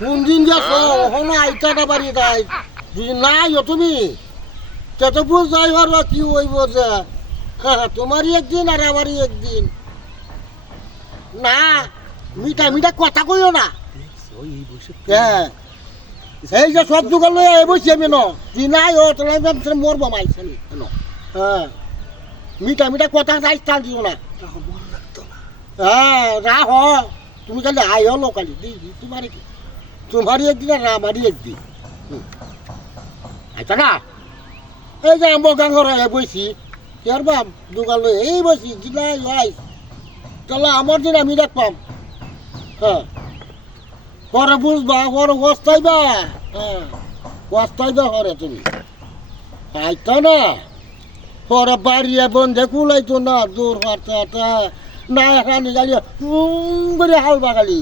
কোন দিন গেছো ওখানে আইটাটা বাড়ি তাই যদি নাই তুমি তত বুঝাই পারো কি হইব যে তোমারই একদিন আর আমারই একদিন না মিঠা মিঠা কথা কইও না হ্যাঁ এই যে সব দোকান লই বসছি আমি ন তুই নাই ও তাহলে মরবো মাইছে হ্যাঁ মিঠা মিঠা কথা যাই তাল দিও না হ্যাঁ রাহ তুমি খালি আই হলো কালি তোমারই কি তোমারই একদিন আর আমারই একদিন আচ্ছা না এই যে আমার গাঙ্গর বসি ইয়ার বাপ দোকান লই এই বসি জিলাই লাই তাহলে আমার দিন আমি দেখবাম হ্যাঁ পরে বুঝবা পরে বস্তাইবা হ্যাঁ বস্তাইবা হরে তুমি আইতো না পরে বাড়িয়ে বন্ধে কুলাইতো না দূর হাতে হাতে না এখানে গালি করে হালবা গালি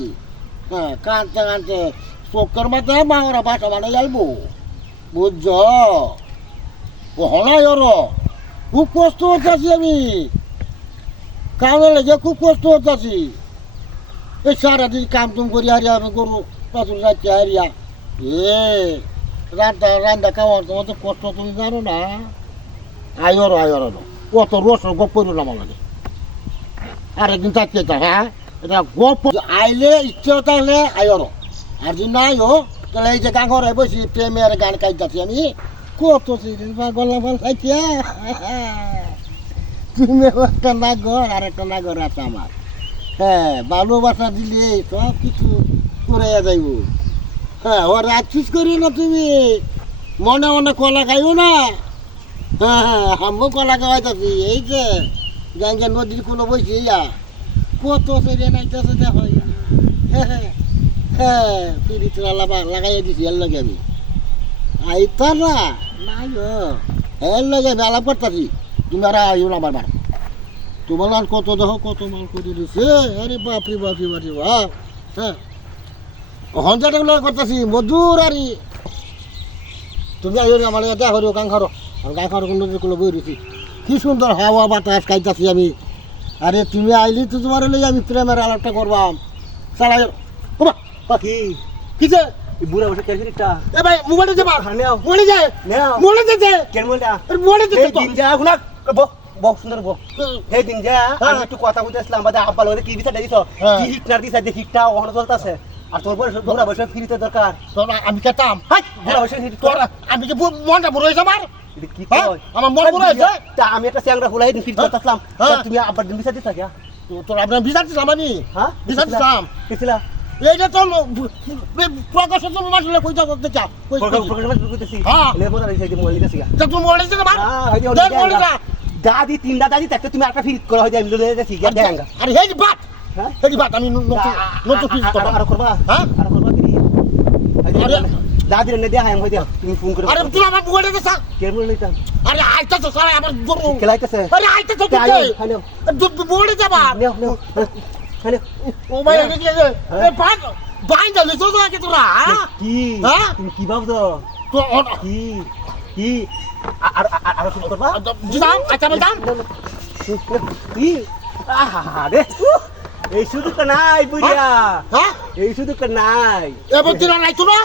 হ্যাঁ কানতে কানতে চোখের মাথায় মাওরা বাসা বানাই যাইবো বুঝছ ও হলাই ওর খুব কষ্ট হচ্ছি আমি কামে লেগে খুব কষ্ট হচ্ছি এই সারাদিন কাম তুম করি হারিয়া আমি গরু পাতুল যাচ্ছি হারিয়া এ রান্না রান্না খাওয়ার তোমার তো কষ্ট তুমি জানো না আইর কত রস গপ করো না আমার লাগে আরেকদিন থাকতে হ্যাঁ এটা গপ আইলে ইচ্ছে তাহলে আইর আর যদি নাই হো তাহলে এই যে গাঙরে বসি প্রেমের গান গাইতেছি আমি কত গলা ভাল খাইছি তুমি একটা নাগর আর একটা নাগর আছে আমার হ্যাঁ ভালোবাসা দিলে সব কিছু করে যাইব হ্যাঁ ও রাক্ষস করিও না তুমি মনে মনে কলা খাইও না হ্যাঁ হ্যাঁ আমিও কলা খাওয়াইতেছি এই যে গাঙ্গা নদীর কোনো বসে ইয়া কত সেরে নাইতেছে দেখো হ্যাঁ হ্যাঁ পিড়িত লাগাইয়া দিছি এর লগে আমি আইতা না নাই এর লগে আমি আলাপ করতেছি তুমি আর আইও না বারবার তোমার আর কত দেখো কত মাল করে দিছে আরে বাপরি বাপরি বাপরি বাপ হ্যাঁ হঞ্জাটা করতেছি মধুর আরি তুমি আইও আমার দেখা করিও গাং খারো আর গাঁ খারো কোনো বই দিছি কি সুন্দর হাওয়া বাতাস খাইতেছি আমি আরে তুমি আইলি তো তোমার লই আমি প্রেমের আলাপটা করবাম চালাই কি কিছে বুড়া বসে ক্যালকুলেটটা এ ভাই মোবাইলে যা মার নাও মোবাইলে যায় নাও মোবাইলে যাচ্ছে কেন মোবাইলটা মোবাইলে যাচ্ছে দিন যা গুনা বক সুন্দর বক হে দিন যা আমি একটু কথা বলতে আসলাম বাদে আব্বা লগে কি বিচার দিছ কি হিটনার দিছ যে হিটটা ওখানে চলতেছে আর তোর বয়স বুড়া বয়সে ফিরিতে দরকার তোরা আমি কেতাম হাই বুড়া বয়সে হিট তোরা আমি কি মনটা বড় হইছে আমার এটা কি হ্যাঁ? কয় আমার মন বড় হইছে তা আমি একটা চ্যাংড়া ফুলাই দিন ফিট করতে আসলাম তুমি আব্বার দিন বিচার দিছ কি তোরা আপনার বিচার দিলাম আমি হ্যাঁ বিচার দিলাম কিছিলা এইটা তো প্রকাশ তুমি মাসলে কইতা করতে চাও প্রকাশ করতেছি হ্যাঁ। এলে মজা লাগছে মোবাইল দিছি তা তুমি মোবাইলে যা মার হ্যাঁ মোবাইলে যা দাদি তিনটা দাদি থাকতে তুমি একটা ফিট করা হয় আমি লয়ে যাচ্ছি দেখাঙ্গা আরে হেই বাত হ্যাঁ হেই বাত আমি নতুন ফিজ করব আর করবা হ্যাঁ আর করবা কি আরে দাদি রে দেয়া আমি হইয়া তুমি ফোন করে আরে তুই আমার মোবাইলে যা কেমন লইতাম আরে আইতা তো সারা আমার গরু খেলাইতেছে আরে আইতা তো তুই মোবাইলে যা মার নেও নেও হ্যালো মোবাইলে গিয়ে এ বাত বাইন্দা লিছো যা কি তোরা কি হ্যাঁ তুমি কি ভাবছো তো কি কি আর আর ফোন করবা দিলাম আচ্ছা বলতাম কি আরে এই শুধু তো নাই বুড়িয়া হ্যাঁ এই শুধু তো নাই এবার দিলা নাই তো না